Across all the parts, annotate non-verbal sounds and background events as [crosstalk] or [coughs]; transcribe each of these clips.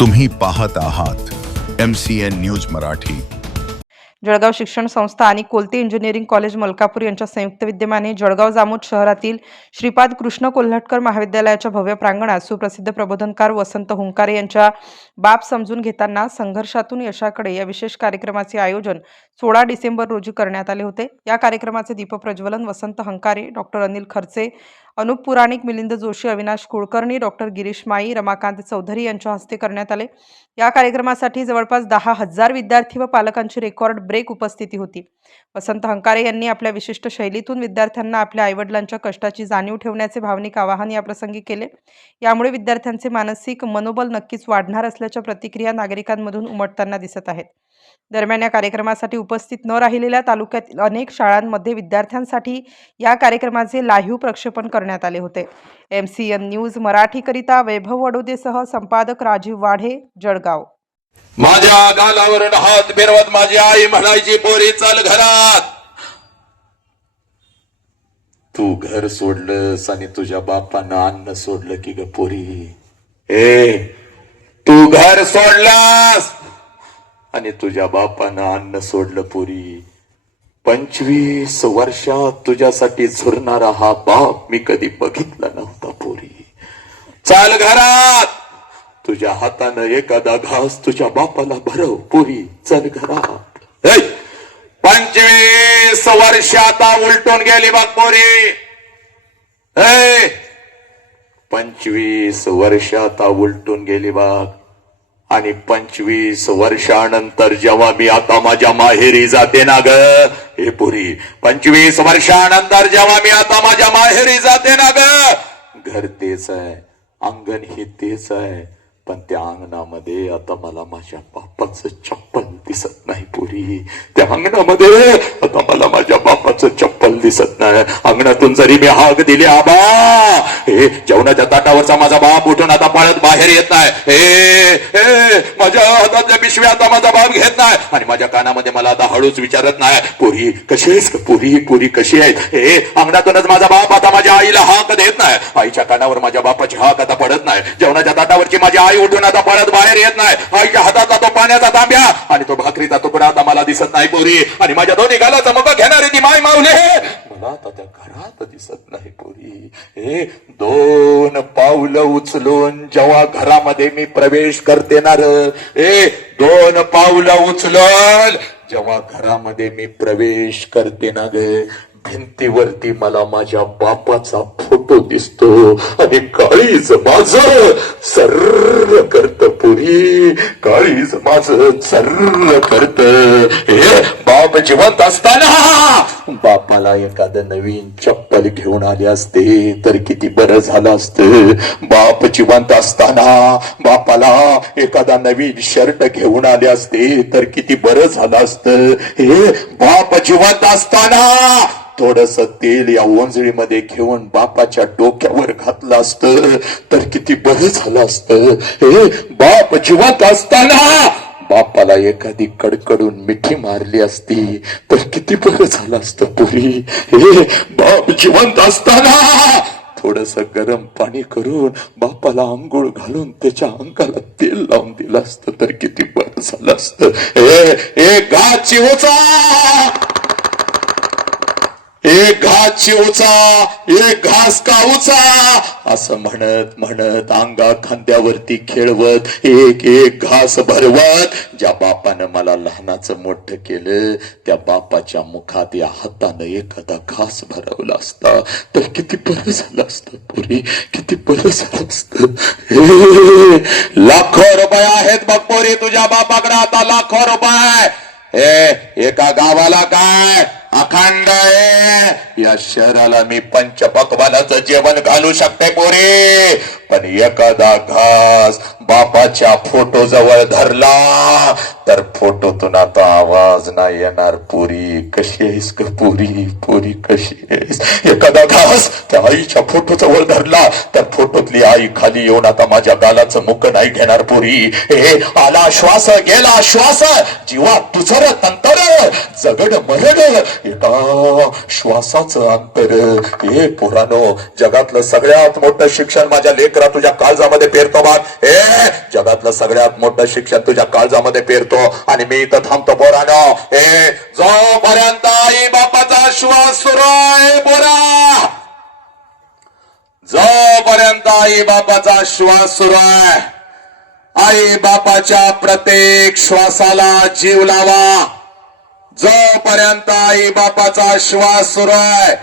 तुम्ही पाहत आहात M C N news Marathi. Jalgaon शिक्षण संस्था आणि कोलते इंजिनिअरिंग कॉलेज मलकापूर यांच्या संयुक्त विद्यमाने जळगाव जामोद शहरातील श्रीपाद कृष्ण कोल्हटकर महाविद्यालयाच्या भव्य प्रांगणात सुप्रसिद्ध प्रबोधनकार वसंत हुंकारे यांच्या बाब समजून घेताना संघर्षातून यशाकडे या विशेष कार्यक्रमाचे आयोजन सोळा डिसेंबर रोजी करण्यात आले होते. या कार्यक्रमाचे दीपप्रज्वलन वसंत हंकारे डॉक्टर अनिल खर्चे अनुप पुराणिक मिलिंद जोशी अविनाश कुलकर्णी डॉक्टर गिरीश माई रमाकांत चौधरी यांच्या हस्ते करण्यात आले. या कार्यक्रमासाठी जवळपास दहा हजार विद्यार्थी व पालकांची रेकॉर्ड ब्रेक उपस्थिती होती. वसंत हंकारे यांनी आपल्या विशिष्ट शैलीतून विद्यार्थ्यांना आपल्या आईवडिलांच्या कष्टाची जाणीव ठेवण्याचे भावनिक आवाहन याप्रसंगी केले. यामुळे विद्यार्थ्यांचे मानसिक मनोबल नक्कीच वाढणार असल्याच्या प्रतिक्रिया नागरिकांमधून उमटताना दिसत आहेत. दरम्यान या कार्यक्रमासाठी उपस्थित न राहिलेल्या तालुक्यातील अनेक शाळांमध्ये विद्यार्थ्यांसाठी या कार्यक्रमाचे लाईव्ह प्रक्षेपण करण्यात आले होते. एम सी एन न्यूज मराठीकरिता वैभव वडोदेसह संपादक राजीव वाढे जळगाव. माझ्या गालावरून हात फिरवत माझी आई म्हणायची पोरी चल घरात. तू घर सोडलंस आणि तुझ्या बापानं अन्न सोडलं की ग पोरी. ए तू घर सोडलास. आणि तुझ्या बापानं अन्न सोडलं पोरी. पंचवीस वर्षात तुझ्यासाठी झुरणारा हा बाप मी कधी बघितला नव्हता पोरी. चाल घरात! तुझ्या हातानं एखादा घास तुझ्या बापाला भरव पुरी. चल घरात. पंचवीस वर्ष आता उलटून गेली बघ पोरी. पंचवीस वर्ष आता उलटून गेली बाग आणि पंचवीस वर्षानंतर जेव्हा मी आता माझ्या माहेरी जाते ना ग हे पुरी पंचवीस वर्षानंतर जेव्हा मी आता माझ्या माहेरी जाते ना ग घर तेच आहे अंगण हे तेच आहे पण त्या अंगणामध्ये आता मला माझ्या बापाचं चप्पल दिसत नाही पुरी. त्या अंगणामध्ये आता मला माझ्या बापाचं चप्पल दिसत नाही. अंगणातून जरी मी हाक दिली आबा! हे जेवणाच्या ताटावरचा माझा बाप उठून आता पळत बाहेर येत नाही. हे माझ्या हातातल्या पिशव्या आता माझा बाप घेत नाही. आणि माझ्या कानामध्ये मला आता हळूच विचारत नाही पोरी कशी आहेस? पोरी पोरी कशी आहेत हे अंगणातूनच माझा बाप आता माझ्या आईला हाक देत नाही. आईच्या कानावर माझ्या बापाची हाक आता पडत नाही. जेवणाच्या ताटावरची माझी आई उठून आता पाळत बाहेर येत नाही. आईच्या हातातला तो पाण्याचा तांब्या आणि तो भाकरीचा तुकडा आता मला दिसत नाही पोरी. आणि माझ्या दोन्ही गालाचा मग घेणारी ती माय माऊले. मला आता त्या घरात दिसत नाही पुरी हे दोन पावलं उचलून जेव्हा घरामध्ये मी प्रवेश करते ना रे दोन पावलं उचलून जेव्हा घरामध्ये मी प्रवेश करते ना ग भिंतीवरती मला माझ्या बापाचा फोटो दिसतो आणि काळीच माझ सर्र करत पुरी काळीच माझ सर्र करत हे बाप जिवंत असताना बापाला एखादं नवीन चप्पल घेऊन आले असते तर किती बरं झालं असतं. बाप जिवंत असताना बापाला एखादा नवीन शर्ट घेऊन आले असते तर किती बरं झालं असतं. हे बाप जिवंत असताना थोडस तेल या ओंजळीमध्ये घेऊन बापाच्या डोक्यावर घातलं असतं तर किती बरं झालं असतं. हे बाप जिवंत असताना बापाला एखादी कडकडून मिठी मारली असती तर किती बरं झालं असतं पुरी. हे बाप जिवंत असताना थोडस गरम पाणी करून बापाला आंघोळ घालून त्याच्या अंगाला तेल लावून दिलं असतं तर किती बरं झालं असतं. हे एक घात चिवचा एक घास शिवचा एक घास काऊचा असं म्हणत म्हणत अंगा खांद्यावरती खेळवत एक एक घास भरवत. ज्या बापानं मला लहानाचं मोठं केलं त्या बापाच्या मुखात या हातानं एखादा घास भरवला असता. तर किती बरं झालं असतं पुरी. किती बरं झालं असतं. लाखो रुपये आहेत बघ पोरी तुझ्या बापाकडे. आता लाखो रुपये. हे एका गावाला काय? अखंड आहे. या शहराला मी पंचपक्वानाचं जेवण घालू शकते पोरे. पण एखादा घास बापाच्या फोटो जवळ धरला तर फोटोतून आता आवाज नाही येणार. पुरी कशी आहेस ग पुरी? पुरी कशी आहेस? एखादा घास त्या आईच्या फोटो जवळ धरला तर फोटोतली आई खाली येऊन आता माझ्या गालाचं मुख नाही घेणार पुरी. हे आला श्वास गेला श्वास. जीवा तुझर तंतर. जगड मरड एका श्वासाचं अंतर. हे पुरानो जगातलं सगळ्यात मोठं शिक्षण माझ्या लेख लेकरा तुझ्या काळजामध्ये पेरतो बघ हे जगातलं सगळ्यात मोठं शिक्षण तुझ्या काळजामध्ये पेरतो. आणि मी इथं थांबतो बोरानो हे जोपर्यंत आई बापाचा श्वास सुरू आहे बोरा जोपर्यंत आई बापाचा श्वास सुरू आहे आई बापाच्या प्रत्येक श्वासाला जीव लावा. जोपर्यंत आई बापाचा श्वास सुरू आहे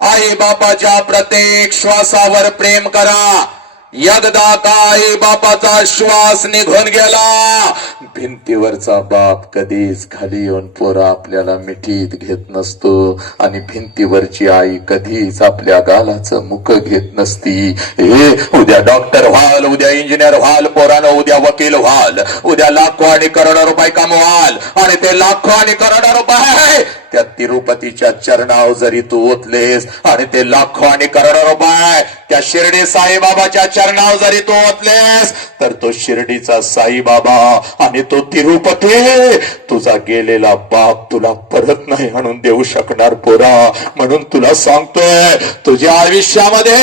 आई बापाच्या प्रत्येक श्वासावर प्रेम करा. एकदा काय बापाचा श्वास निघून गेला. भिंतीवरचा बाप कधीच खाली येऊन पोरा आपल्याला मिठीत घेत नसतो. आणि भिंतीवरची आई कधीच आपल्या गालाचं मुख घेत नसती. हे उद्या डॉक्टर व्हाल उद्या इंजिनियर व्हाल पोरानं उद्या वकील व्हाल. उद्या लाखो आणि करोडो रुपये कमवाल. आणि ते लाखो आणि करोडो रुपये त्या तिरुपतीच्या चरणावर जरी तू ओतलेस आणि ते लाखो आणि करोडो रुपये त्या शिर्डी साईबाबाच्या चरणावर जरी तू ओतलेस तर तो शिर्डीचा साईबाबा आणि तो तिरुपती तुझा गेलेला बाप तुला परत नाही म्हणून देऊ शकणार पोरा. म्हणून तुला सांगतोय तुझ्या आयुष्यामध्ये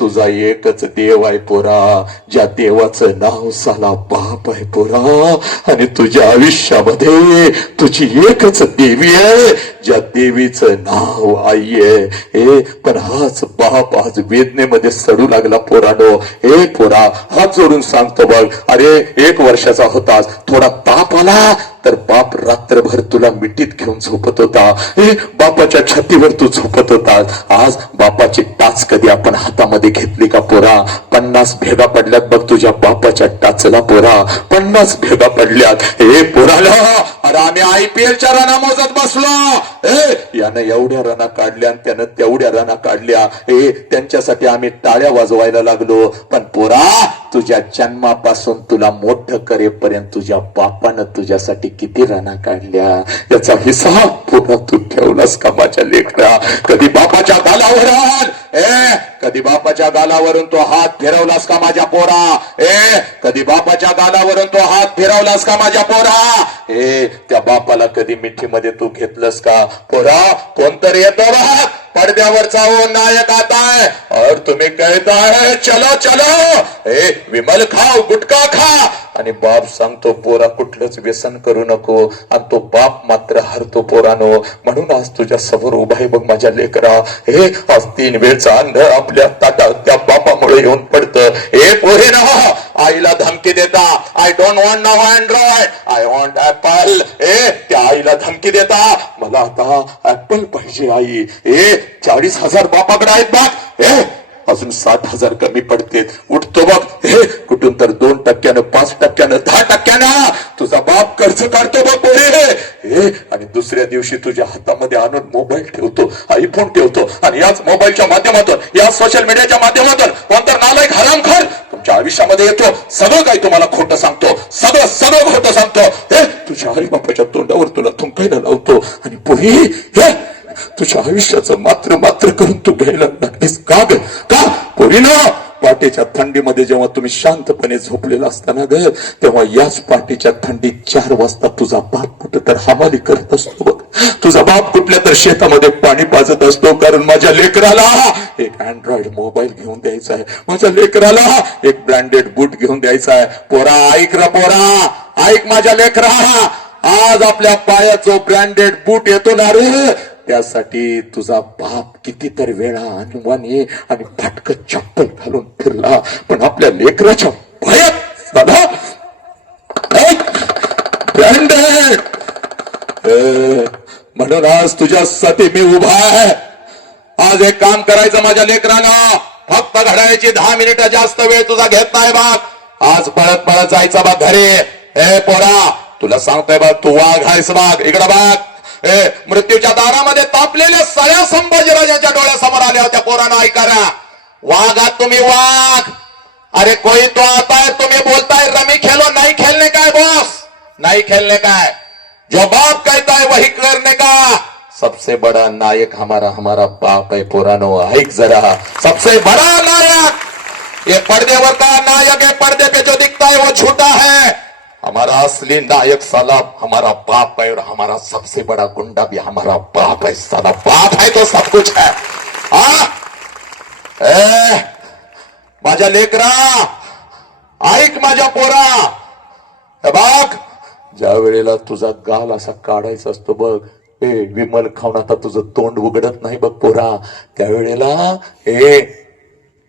तुझा एकच देव आहे पोरा ज्या देवाचं नाव साला बाप आहे पोरा. आणि तुझ्या आयुष्यामध्ये तुझी एकच देवी आहे ज्या देवीचं नाव आई आहे हे पण हाच बाप आज वेदनेमध्ये सडू लागला पोरानो. हे पोरा हात जोडून सांगतो बघ. अरे एक वर्षाचा होतास थोडा ताप आला तर बाप रात्रभर तुला मिठीत घेऊन झोपत होता. हे बापाच्या छातीवर तू झोपत होता. आज बापाची टाच कधी आपण हातामध्ये घेतली का पोरा? पन्नास भेगा पडल्यात बघ तुझ्या बापाच्या टाचला पोरा. पन्नास भेगा पडल्यात. हे पोराला अरे आम्ही आय पी एलच्या रना मोजत बसलो. ए यानं एवढ्या रना काढल्या आणि त्यानं तेवढ्या रना काढल्या. हे त्यांच्यासाठी आम्ही टाळ्या वाजवायला लागलो. पण पोरा तुझ्या जन्मापासून तुला मोठं करेपर्यंत तुझ्या बापानं तुझ्यासाठी किती रना काढल्या? याचा हिसाब पुन्हा तू ठेवलास का माझ्या लेकरा? कधी बापाच्या गालावर ए कधी बापाच्या गालावरून तो हात फिरवलास का माझ्या पोरा? ए कधी बापाच्या गालावरून तो हात फिरवलास का माझ्या पोरा? ए त्या बापाला कधी मिठीमध्ये तू घेतलंस का? पोरा कोणतरी येतो बघ. पडद्यावरचा ओ नायक आता है और तुम्ही कहता है चलो चलो. ए विमल खाव गुटखा खा. आणि बाप सांगतो पोरा कुठलंच व्यसन करू नको. आणि तो बाप मात्र हरतो पोरानो. म्हणून आज तुझ्या समोर उभा आहे बघ माझ्या लेकरा. हे आज तीन वेळचा अन्न आपल्या ताटात त्या बापामुळे येऊन पडतं. हे पोहे ना आईला धमकी देता. I don't want now android I want Apple ए त्या आईला धमकी देता. मला आता ऍपल पाहिजे आई. ए चाळीस हजार बापाकडे आहेत बघ. ए अजून सात हजार कमी पडते. उठतो बघ हे कुठून तर दोन टक्क्यानं पाच टक्क्यानं दहा टक्क्यानं. तुझा बाप कर्ज काढतो बघ पुढे हे आणि दुसऱ्या दिवशी तुझ्या हातामध्ये आणून मोबाईल ठेवतो आयफोन ठेवतो. आणि याच मोबाईलच्या माध्यमातून या सोशल मीडियाच्या माध्यमातून कोणता नालायक हरामखोर तुमच्या आयुष्यामध्ये येतो. सगळं काही तुम्हाला खोटं सांगतो. सगळं सगळं खोटं सांगतो. हे तुझ्या आई बापाच्या तोंडावर तुला थुंकायला लावतो. आणि पुढे हे तुझ्या आयुष्याचं मात्र मात्र करून तू घ्यायला लागलीस का ग? का? पोरीनो पाटेच्या थंडीमध्ये जेव्हा तुम्ही शांतपणे झोपलेला असताना ग तेव्हा याच पाटेच्या थंडीत चार वाजता तुझा बाप कुठं तर हमाली करत असतो बघ. तुझा बाप कुठल्या तर शेतामध्ये पाणी पाजत असतो कारण माझ्या लेकराला एक अँड्रॉइड मोबाईल घेऊन द्यायचा आहे. माझ्या लेकराला एक ब्रँडेड बूट घेऊन द्यायचा आहे. पोरा ऐक रा पोरा. ऐक माझ्या लेकरा. आज आपल्या पायाचो ब्रँडेड बूट येतो ना रे. त्यासाठी तुझा बाप कितीतरी वेळा अनुवाने आणि फाटक चप्पल घालून फिरला. पण आपल्या लेकराच्या पायात दादा म्हणून आज तुझ्यासाठी मी उभा आहे. आज एक काम करायचं माझ्या लेकरानं फक्त घडायची दहा मिनिट जास्त वेळ तुझा घेत नाही बाग आज पळत पळत जायचा बाग घरी. हे पोरा तुला सांगतोय बाग तू वाघ आहेस बाग इकडं बाग मृत्यूच्या दारामध्ये तापलेल्या सळ्या संभाजीराजांच्या डोळ्यासमोर आल्या होत्या. पोरानं ऐकारा वाघात तुम्ही वाघ. अरे कोई तो आता है तुम्हें बोलता है रमी खेलो नहीं खेलने का है बॉस नहीं खेलने का है जो बाप कहता है वही करने का? सबसे बड़ा नायक हमारा हमारा बाप है पुरानो ऐक जरा. सबसे बड़ा नायक ये पर्दे का नायक है पर्दे पे जो दिखता है वो झूठा है. हमारा असली नायक साला हमारा बाप है और हमारा सबसे बड़ा गुंडा भी हमारा बाप है साला बाप है तो सब कुछ है। ए, माझ्या लेकरा ऐक माझ्या पोरा। बाग ज्या वेळेला तुझा गाल असा काढायचा असतो बघ ए विमल खाऊन आता तुझं तोंड उघडत नाही बघ पोरा. त्यावेळेला ए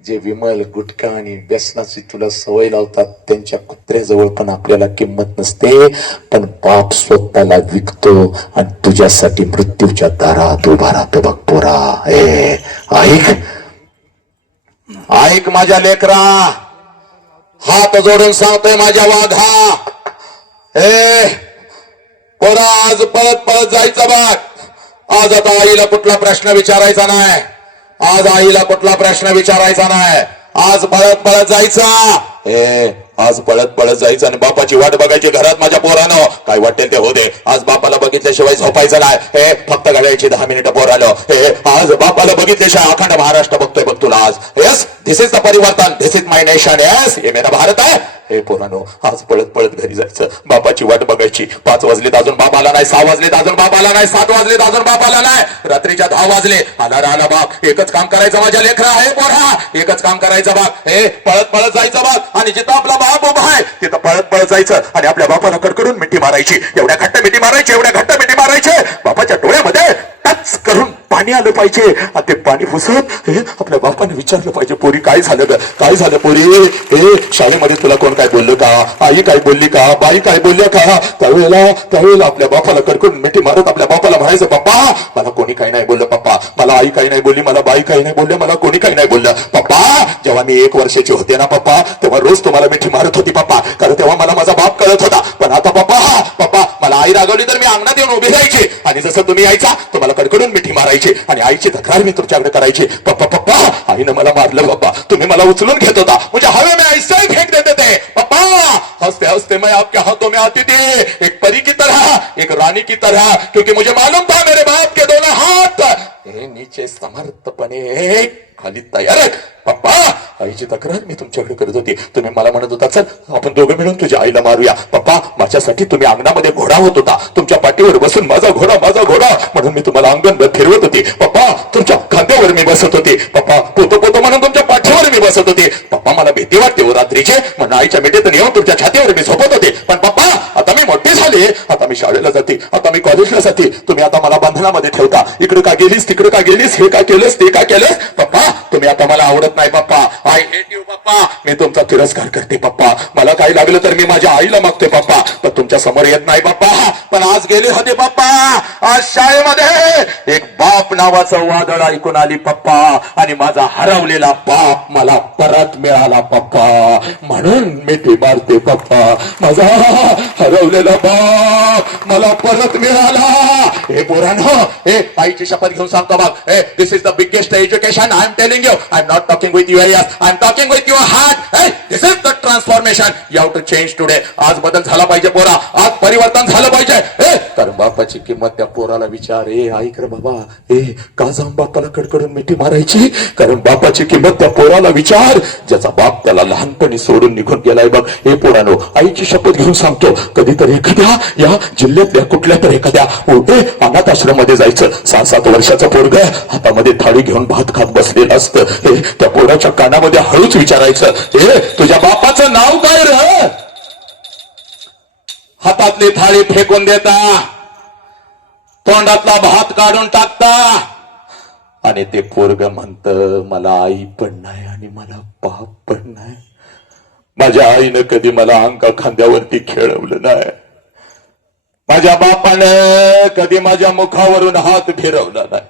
जे विमल गुटखा आणि व्यसनाची तुला सवय लावतात त्यांच्या कुत्र्याजवळ पण आपल्याला किंमत नसते. पण पाप स्वतःला विकतो आणि तुझ्यासाठी मृत्यूच्या दारात उभा राहतो बघ पोरा. ए ऐक. ऐक माझ्या लेकरा. हात जोडून सांगतोय माझ्या वाघा. ए पोरा आज पळत पळत जायचं बघ. आज आता आईला कुठला प्रश्न विचारायचा नाही. आज आईला कुठला प्रश्न विचारायचा नाही. आज पळत पळत जायचा आज पळत पळत जायचं आणि बापाची वाट बघायची घरात माझ्या पोरानं. काय वाटेल ते हो दे. आज बापाला बघितल्याशिवाय झोपायचं नाही. हे फक्त घड्याची दहा मिनिटं पोर आलं. हे आज बापाला बघितल्याशिवाय अखंड महाराष्ट्र बघतोय बघ तुला आज. येस दिस इज द परिवर्तन. This is my nation yes हे मेरा भारत आहे. हे पोरानो आज पळत पळत घरी जायचं. बापाची वाट बघायची. पाच वाजलेत अजून बापाला नाही सहा वाजलेत अजून बापाला नाही सात वाजलेत अजून बाप आला नाही. रात्रीच्या दहा वाजले. आला राहिला बाप. एकच काम करायचं माझ्या लेकरा आहे पोरा. एकच काम करायचं बाप. हे पळत पळत जायचं बाप. आणि जिथं आपला बाप उभा आहे. तिथं पळत पळत जायचं आणि आपल्या बापाला कडकडून मिठी मारायची. एवढ्या घट्ट मिठी मारायची एवढ्या घट्ट मिठी मारायचे. बापाच्या डोळ्यामध्ये टच करून पाणी आलं पाहिजे. आणि ते पाणी पुसत हे आपल्या बापाने विचारलं पाहिजे पोरी काय झालं ग? काय झालं पोरी? हे शाळेमध्ये तुला कोण काय बोललं का? आई काय बोलली का? बाई काय बोलल्या का? त्यावेळेला त्यावेळेला आपल्या बापाला कडकडून मिठी मारत आपल्या बापाला म्हणायचं बाप्पा मला कोणी काय नाही मला आई काही नाही बोलली मला बाई काही नाही बोलले मला कोणी काही नाही बोललं. पप्पा जेव्हा मी एक वर्षाची होते ना पप्पा तेव्हा रोज तुम्हाला मिठी मारत होती पप्पा. कारण तेव्हा मला माझा बाप कळत होता. पण आता पप्पा हा पप्पा मला आई रागवली तर मी अंगणात येऊन उभी राहायची. आणि जसं तुम्ही यायचा तुम्हाला कडकडून मिठी मारायची. आणि आईची तक्रार मी तुमच्याकडे करायची. पप्पा पप्पा आईनं मला मारलं पप्पा. तुम्ही मला उचलून घेत होता. म्हणजे हवे मी ऐसा फेक देते ते पप्पा! हंसते हंसते मैं आपके हाथों में आती थी। एक परी की तरह एक रानी की तरह क्योंकि मुझे मालूम था मेरे बाप के दोनों हाथ हे नीचे समर्थपणे खाली तयार आहेत. पप्पा आईची तक्रार मी तुमच्याकडे करत होती तुम्ही मला म्हणत होता चल आपण दोघं मिळून तुझ्या आईला मारूया। पप्पा माझ्यासाठी तुम्ही अंगणामध्ये घोडा होत होता। तुमच्या पाठीवर बसून माझा घोडा माझा घोडा म्हणून मी तुम्हाला अंगण फिरवत होती। पप्पा तुमच्या खांद्यावर मी बसत होती। पप्पा पोतो पोतो म्हणून तुमच्या मी बसत होते. पप्पा मला भीती वाटते हो रात्रीचे म्हणून आईच्या मिठीतून येऊन तुमच्या छातीवर मी झोपत होते. पण पप्पा आता मी मोठी झाले. आता मी शाळेला जाते. आता मी कॉलेजला जाते. तुम्ही आता मला बंधनामध्ये ठेवता. इकडे का गेलीस तिकडे का गेलीस हे का केलंस ते का केलंस? पप्पा तुम्ही आता मला आवडत नाही पप्पा. आय हेट यू पप्पा. मी तुमचा तिरस्कार करते पप्पा. मला काही लागलं तर मी माझ्या आईला मागते पप्पा. पण तुमच्यासमोर येत नाही पप्पा. पण आज गेले होते पप्पा. आज शाळेमध्ये एक बाप नावाचं वादळ ऐकून आली पप्पा. आणि माझा हरवलेला बाप मला परत मिळाला पप्पा. म्हणून मिठी मारते पप्पा. माझा हरवलेला बाप मला परत मिळाला. हे पोरांनो हे आईची शपथ घेऊन सांगतो बाग हे this is the biggest education I am telling you I am not talking with your ears I am talking with your heart हे this is the transformation you have to change today आज बदल झाला पाहिजे पोरा. आज परिवर्तन झालं पाहिजे. हे तर बापाची किंमत त्या पोराला विचार. ए ऐक रे बाबा. ए का जाऊन बापाला कडकडून मिठी मारायची? कारण बापाची किंमत त्या पोराला विचार ज्याचा बाप त्याला लहानपणी सोडून निघून गेलाय बघ. हे पोरानो आईची शपथ घेऊन सांगतो कधीतरी एखाद्या या जिल्ह्यातल्या कुठल्या तर एखाद्या मोठे अनाथ आश्रममध्ये जायचं. सहा सात वर्षाचं पोरग हातामध्ये थाळी घेऊन भात खात बसलेलं असतं. हे त्या पोराच्या कानामध्ये हळूच विचारायचं हे तुझ्या बापाचं नाव काय र? हातातली थाळी फेकून देता. तोंडातला भात काढून टाकता. आणि ते पोरग म्हणत मला आई पण नाही आणि मला बाप पण नाही. माझ्या आईनं कधी मला अंका खांद्यावरती खेळवलं नाही. माझ्या बापानं कधी माझ्या मुखावरून हात फिरवला नाही.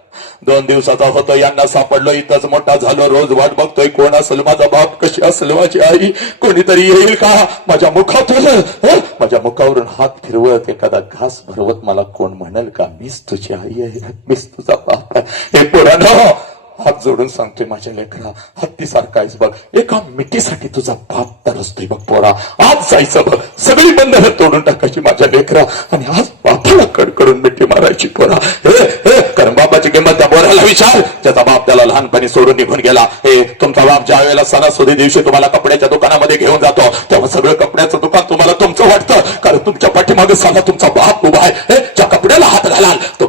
दोन दिवसाचा होतो यांना सापडलो इथंच मोठा झालो रोज वाट बघतोय कोण असेल माझा बाप कशी असेल माझी आई कोणीतरी येईल का? माझ्या मुखातून माझ्या मुखावरून हात फिरवत एखादा घास भरवत मला कोण म्हणेल का? मीच तुझी आई आहे मीच तुझा बाप आहे. हे पुराण हात जोडून सांगतोय माझ्या लेकरा हत्तीसारखा आहेस बघ. एका मिठीसाठी तुझा बाप तरसतोय बघ पोरा. आज जायचं बघ. सगळी बंधनं तोडून टाकायची माझ्या लेकरा. आणि आज बापाला कडकडून मिठी मारायची पोरा. हे हे कारण बापाची किंमत त्या पोराला विचार. ज्याचा बाप त्याला लहानपणी सोडून निघून गेला. हे तुमचा बाप ज्या वेळेला सणासुदी दिवशी तुम्हाला कपड्याच्या दुकानामध्ये घेऊन जातो तेव्हा सगळं कपड्याचं दुकान तुम्हाला तुमचं वाटतं. कारण तुमच्या पाठीमागे साला तुमचा बाप उभा आहे. हे, ज्या कपड्याला हात घालाल तो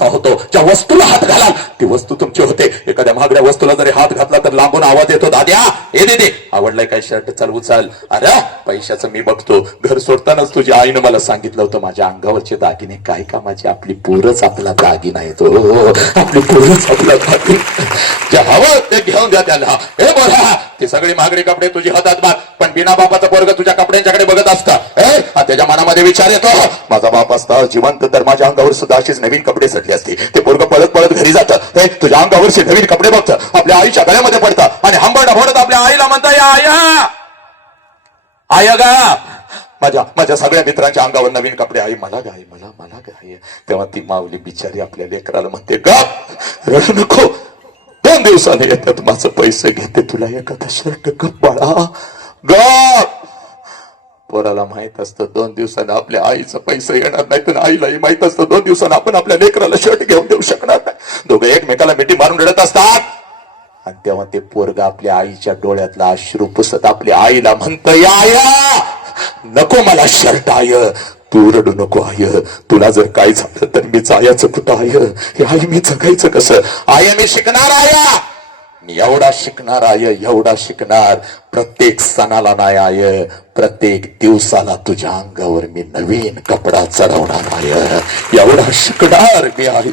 तुमचा होतो. ज्या वस्तूला हात घालाल ती वस्तू तुमची होते. एखाद्या महागड्या वस्तूला जरी हात घातला तर लांबून आवाज येतो दाद्या ए दे आवडलाय काय शर्ट चाल उचल. अरे पैशाचं मी बघतो. घर सोडतानाच तुझ्या आईनं मला सांगितलं होतं. माझ्या अंगावरचे दागिने काय कामाचे? आपली पोरच आपला दागिना येतो हो, हो, हो. आपली पोरच आपला दागिना जे हवं ते घेऊन द्या त्याला. हे बोला ते सगळे महागडे कपडे तुझी हातात बाग पण बिना बापाचा पोरग तुझ्या कपड्यांच्याकडे बघत असता. त्याच्या मनामध्ये विचार येतो. माझा बाप असता जिवंत तर माझ्या अंगावर सुद्धा अशीच नवीन कपडे घातली असते. ते पोरग पळत पळत घरी जातं. हे तुझ्या अंगावरचे नवीन कपडे बघतं. आपल्या आईच्या गळ्यामध्ये पडतं. आणि हंबरडा फोडत आपल्या आईला म्हणता या आया! आया गा! माझ्या माझ्या सगळ्या मित्रांच्या अंगावर नवीन कपडे. आई मला गाय मला मला गाय तेव्हा ती माऊली बिचारी आपल्या लेकराला म्हणते गा रडू नको. दोन दिवसाने येतात. माझं पैसे घेते. तुला एखादा शर्ट. गप बाळा. गप! पोराला माहीत असतं दोन दिवसानं आपल्या आईचं पैसे येणार नाही तर आईलाही माहीत असतं दोन दिवसानं आपण आपल्या लेकराला शर्ट घेऊन देऊ शकणार नाही. दोघं एकमेकाला मिठी मारून रडत असतात. आणि तेव्हा ते पोरग आपल्या आईच्या डोळ्यातला अश्रू पुसत आपल्या आईला म्हणत आया नको मला शर्ट आय तू रडू नको आय. तुला जर काय झालं तर मी जायचं कुठं आय? हे आई मी जगायचं कसं? आय मी शिकणार आया. मी एवढा शिकणार आय एवढा शिकणार. प्रत्येक सणाला नाही आय प्रत्येक दिवसाला तुझ्या अंगावर मी नवीन कपडा चढवणार आय एवढा शिकणार मी आय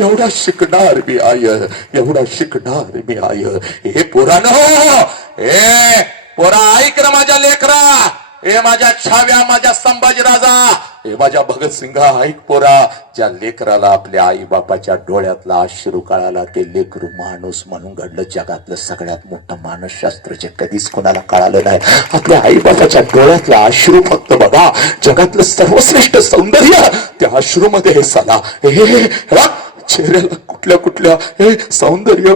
एवढा शिकणार मी आय एवढा शिकणार मी आय हे पोरानो हो, हे पोरा ऐक ना माझ्या लेकरा. हे माझ्या छाव्या माझ्या संभाजी राजा हे माझ्या भगतसिंग ऐक पोरा ज्या लेकराला आपल्या आई बापाच्या डोळ्यातला अश्रू काळाला ते लेकरू माणूस म्हणून घडलं जगातलं सगळ्यात मोठं मानसशास्त्र जे कधीच कोणाला कळालं नाही. आपल्या आई बापाच्या डोळ्यातला अश्रू फक्त बघा जगातलं सर्वश्रेष्ठ सौंदर्य त्या अश्रूमध्ये हे सला हे चेहऱ्याला कुठल्या कुठल्या हे सौंदर्य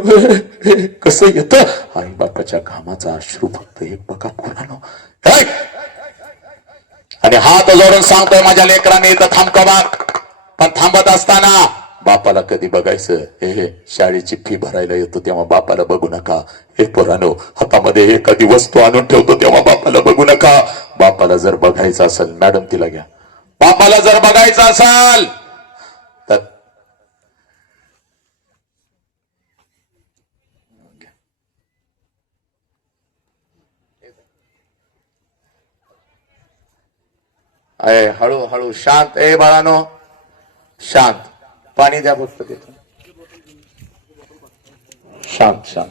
हे, कसं येतं? आई बापाच्या घामाचा अश्रू फक्त एक बघा कोणाला आणि हात जोडून सांगतोय माझ्या लेकराने इथं थांबतो बाग पण थांबत असताना बापाला कधी बघायचं? हे हे शाळेची फी भरायला येतो तेव्हा बापाला बघू नका. हे पोरानो हातामध्ये एखादी वस्तू आणून ठेवतो तेव्हा बापाला बघू नका. बापाला जर बघायचं असेल मॅडम तिला घ्या. बापाला जर बघायचं असेल तर अरे हळूहळू शांत. ए बाळानो शांत. पाणी द्या फक्त तिथं शांत शांत.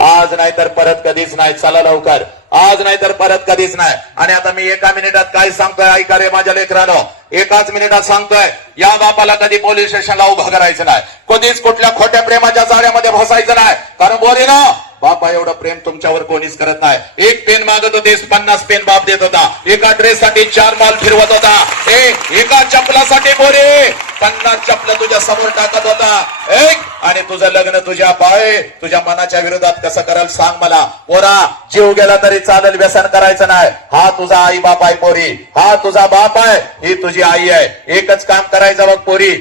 आज नाही तर परत कधीच नाही. चला लवकर. आज नाही तर परत कधीच नाही. आणि आता मी एका मिनिटात काय सांगतोय? ऐका रे माझ्या लेकरानो. एकाच मिनिटात सांगतोय. या बापाला कधी पोलीस स्टेशनला उभं करायचं नाही. कधीच कुठल्या खोट्या प्रेमाच्या जाळ्यामध्ये फसायचं नाही. कारण बोरी ना बापा एवढं प्रेम तुमच्यावर कोणीच करत नाही. एक पेन मागत होते पन्नास पेन बाप देत होता. एका ड्रेस साठी चार माल फिरवत होता. ए एका चपलासाठी बोरे पन्नास चपल तुझ्या समोर टाकत होता. एक आणि तुझं लग्न तुझ्या पाय तुझ्या मनाच्या विरोधात कसं कराल सांग मला. पोरा जीव गेला तरी चालेल व्यसन करायचं नाही. हा तुझा आई बाप आहे पोरी हा तुझा बाप आहे ही तुझी आई आहे. एकच काम करायचं बघ पोरी.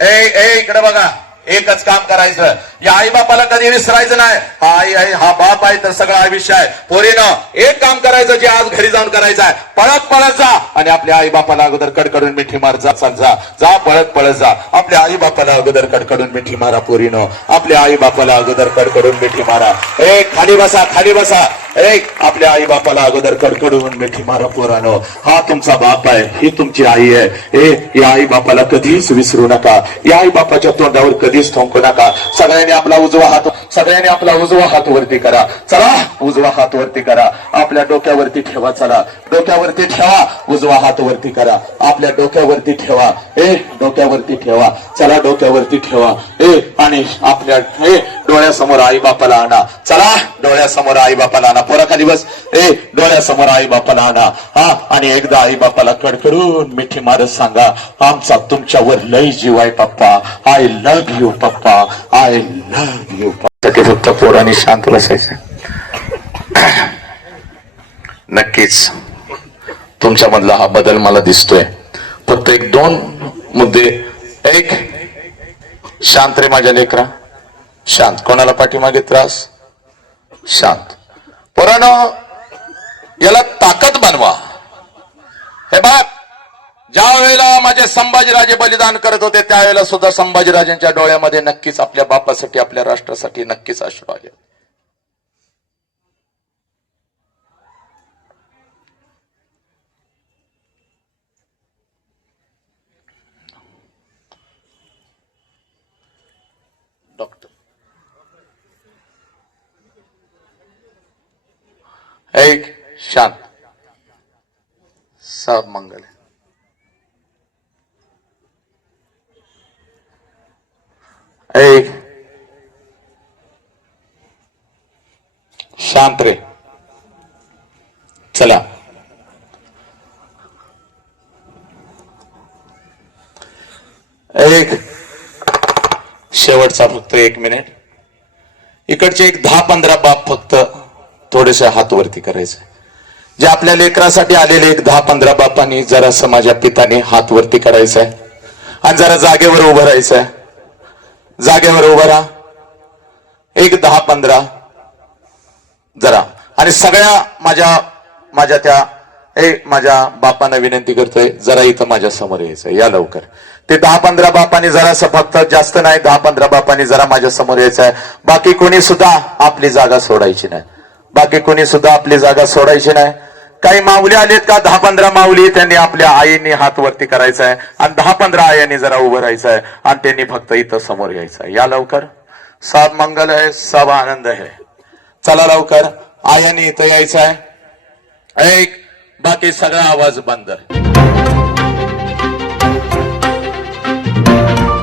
ए ए इकडे बघा. एकच काम करायचं. या आई बापाला कधी विसरायचं नाही. हा आई आहे हा बाप आहे तर सगळं आयुष्य आहे. पोरीनं एक काम करायचं जे आज घरी जाऊन करायचं आहे. पळत पळत जा. आणि आपल्या आई बापाला अगोदर कडकडून मिठी मार जा जा. जा पळत पळत जा. आपल्या आई बापाला अगोदर कडकडून मिठी मारा पोरीनं. आपल्या आई बापाला अगोदर कडकडून मिठी मारा. ए खाली बसा खाली बसा. ए आपल्या आई बापाला अगोदर कडकडून मिठी मारा पोरानो. हा तुमचा बाप आहे ही तुमची आई आहे. हे या आई बापाला कधीच विसरू नका. या आई बापाच्या तोंडावर कधीच थोंकू नका. सगळ्यांनी आपला उजवा हात सगळ्यांनी आपला उजवा हात वरती करा. चला उजवा हात वरती करा. आपल्या डोक्यावरती ठेवा चला. डोक्यावरती ठेवा उजवा हात वरती करा. आपल्या डोक्यावरती ठेवा. ए डोक्यावरती ठेवा. चला डोक्यावरती ठेवा. ए आणि आपल्या डोळ्यासमोर आई बापाला आणा चला डोळ्यासमोर आई बापाला आणा पोरा खाली बस ए डोळ्यासमोर आई बापाला आणा हा आणि एकदा आई बापाला कडकडून मिठी मारत सांगा आमचा तुमच्यावर लय जीव आहे पप्पा. I love you papa. I love you ते फक्त पोराने शांत बसायचं. [coughs] नक्कीच. तुमच्यामधला हा बदल मला दिसतोय. फक्त एक दोन मुद्दे. एक शांत रे माझ्या लेकरा. शांत. कोणाला पाठीमागे त्रास? शांत. पण याला ताकद बनवा. हे बाप ज्या वेळेला माझे संभाजीराजे बलिदान करत होते त्यावेळेला सुद्धा संभाजीराजांच्या डोळ्यामध्ये नक्कीच आपल्या बापासाठी आपल्या राष्ट्रासाठी नक्कीच अश्रू एक शांत. सब मंगल ऐक एक शांत रे. चला. एक शेवटचा फक्त एक मिनिट. इकडचे एक दहा पंधरा बाप फक्त थोडेसे हात वरती करायचे. जे आपल्या लेकरासाठी आलेले एक दहा पंधरा बापांनी जरा माझ्या पिताने हात वरती करायचा. आहे आणि जरा जागेवर उभं राहायचं. आहे जागेवर उभं राहा. एक दहा पंधरा. जरा. आणि सगळ्या माझ्या माझ्या त्या ए माझ्या बापांना विनंती करतोय जरा इथं माझ्यासमोर यायचं. या लवकर. ते दहा पंधरा बापांनी जरासं फक्त जास्त नाही दहा पंधरा बापांनी जरा माझ्यासमोर यायचं आहे. बाकी कोणी सुद्धा आपली जागा सोडायची नाही. बाकी कोणी सुद्धा आपली जागा सोडायची नाही. काही माऊली आलेत का? दहा पंधरा माऊली त्यांनी आपल्या आईने हात वरती करायचा आहे आणि दहा पंधरा आयांनी जरा उभं राहायचं आहे आणि त्यांनी फक्त इथं समोर यायचं आहे या लवकर. सब मंगल आहे सब आनंद आहे. चला लवकर. आयाने इथं यायचं आहे एक बाकी सगळा आवाज बंद.